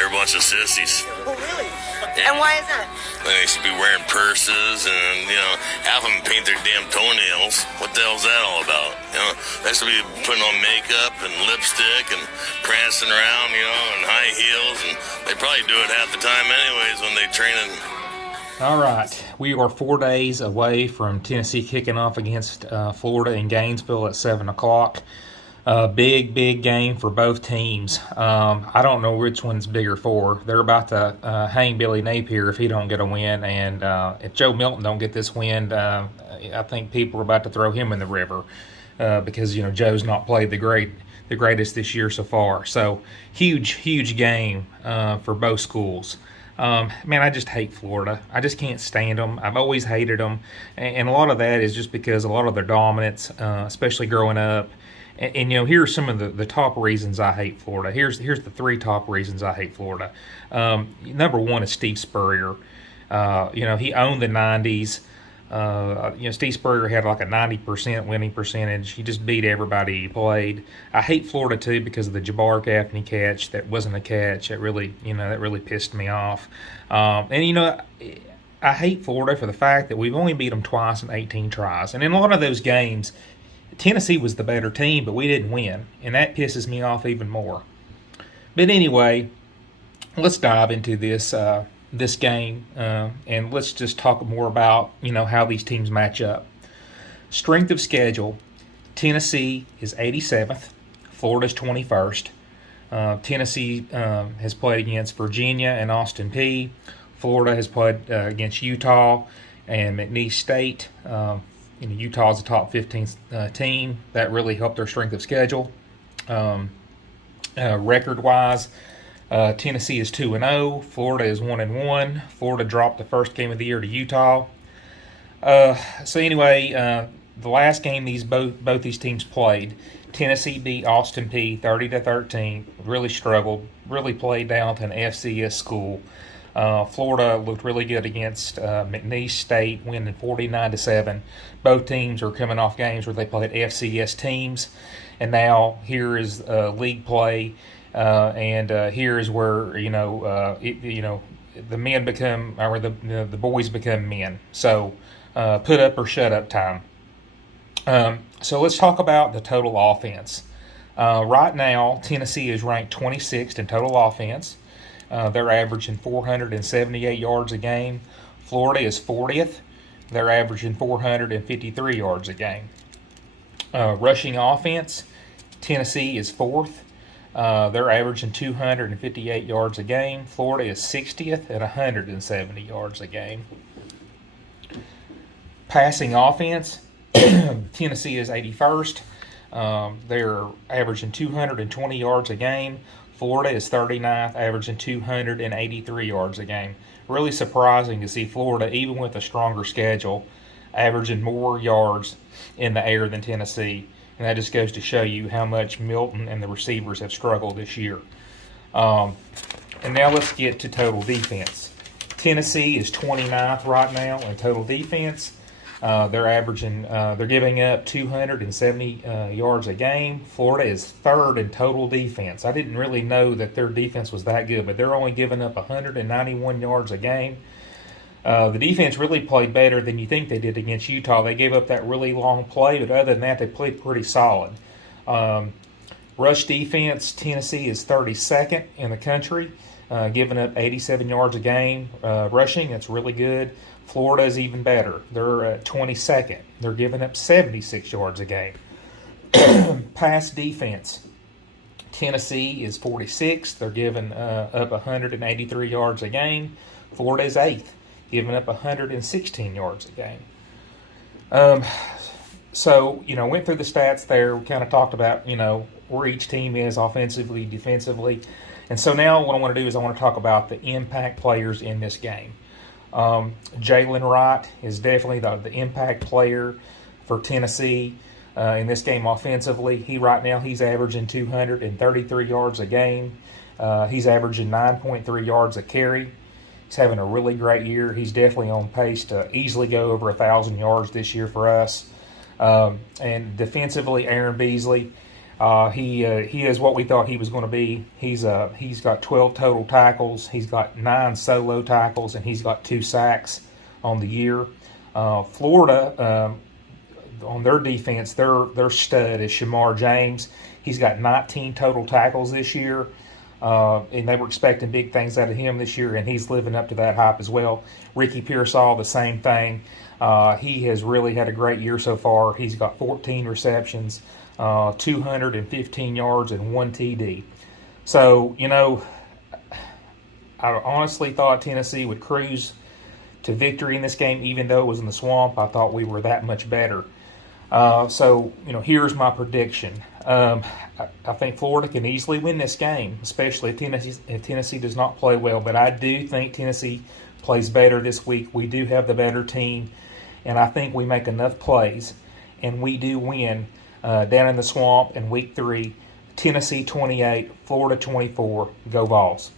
They're a bunch of sissies. Oh, really? And why is that? They should be wearing purses and, half of them paint their damn toenails. What the hell's that all about? They should be putting on makeup and lipstick and prancing around, in high heels. And they probably do it half the time anyways when they training. All right, we are 4 days away from Tennessee kicking off against Florida in Gainesville at 7 o'clock. Big game for both teams. I don't know which one's bigger for. They're about to hang Billy Napier if he don't get a win, and if Joe Milton don't get this win, I think people are about to throw him in the river because Joe's not played the greatest this year so far. So huge game for both schools. Man, I just hate Florida. I just can't stand them. I've always hated them, and a lot of that is just because a lot of their dominance, especially growing up. And here are some of the top reasons I hate Florida. Here's the 3 top reasons I hate Florida. Number 1 is Steve Spurrier. He owned the 90s. Steve Spurrier had like a 90% winning percentage. He just beat everybody he played. I hate Florida too because of the Jabbar Gaffney catch that wasn't a catch. That really pissed me off. I hate Florida for the fact that we've only beat them twice in 18 tries. And in a lot of those games, Tennessee was the better team, but we didn't win, and that pisses me off even more. But anyway, let's dive into this game, and let's just talk more about how these teams match up. Strength of schedule: Tennessee is 87th, Florida's 21st. Tennessee has played against Virginia and Austin Peay. Florida has played against Utah and McNeese State. Utah's a top 15 team. That really helped their strength of schedule. Record-wise, Tennessee is 2-0. Florida is 1-1. Florida dropped the first game of the year to Utah. The last game both these teams played, Tennessee beat Austin Peay 30-13. Really struggled. Really played down to an FCS school. Florida looked really good against McNeese State, winning 49-7. Both teams are coming off games where they played FCS teams, and now here is league play, and here is where the men become, or the boys become men. So put up or shut up time. So let's talk about the total offense. Right now, Tennessee is ranked 26th in total offense. They're averaging 478 yards a game. Florida is 40th. They're averaging 453 yards a game. Rushing offense, Tennessee is 4th. They're averaging 258 yards a game. Florida is 60th at 170 yards a game. Passing offense, Tennessee is 81st. They're averaging 220 yards a game. Florida is 39th, averaging 283 yards a game. Really surprising to see Florida, even with a stronger schedule, averaging more yards in the air than Tennessee. And that just goes to show you how much Milton and the receivers have struggled this year. And now let's get to total defense. Tennessee is 29th right now in total defense. They're giving up 270 yards a game. Florida is 3rd in total defense. I didn't really know that their defense was that good, but they're only giving up 191 yards a game. The defense really played better than you think they did against Utah. They gave up that really long play, but other than that, they played pretty solid. Rush defense, Tennessee is 32nd in the country, giving up 87 yards a game. Rushing, that's really good. Florida is even better. They're at 22nd. They're giving up 76 yards a game. Pass defense. Tennessee is 46th. They're giving up 183 yards a game. Florida is 8th, giving up 116 yards a game. Went through the stats there. We kind of talked about, where each team is offensively, defensively. And so now what I want to do is I want to talk about the impact players in this game. Jalen Wright is definitely the impact player for Tennessee in this game offensively. He's averaging 233 yards a game. He's averaging 9.3 yards a carry. He's having a really great year. He's definitely on pace to easily go over 1,000 yards this year for us. And defensively, Aaron Beasley, He is what we thought he was going to be. He's got 12 total tackles. He's got 9 solo tackles, and he's got 2 sacks on the year. Florida, on their defense, their stud is Shamar James. He's got 19 total tackles this year, and they were expecting big things out of him this year, and he's living up to that hype as well. Ricky Pearsall, the same thing. He has really had a great year so far. He's got 14 receptions, 215 yards, and 1 TD. So, I honestly thought Tennessee would cruise to victory in this game, even though it was in the Swamp. I thought we were that much better. So, here's my prediction. I think Florida can easily win this game, especially if Tennessee does not play well. But I do think Tennessee plays better this week. We do have the better team, and I think we make enough plays, and we do win down in the Swamp in Week 3. Tennessee 28, Florida 24. Go Vols.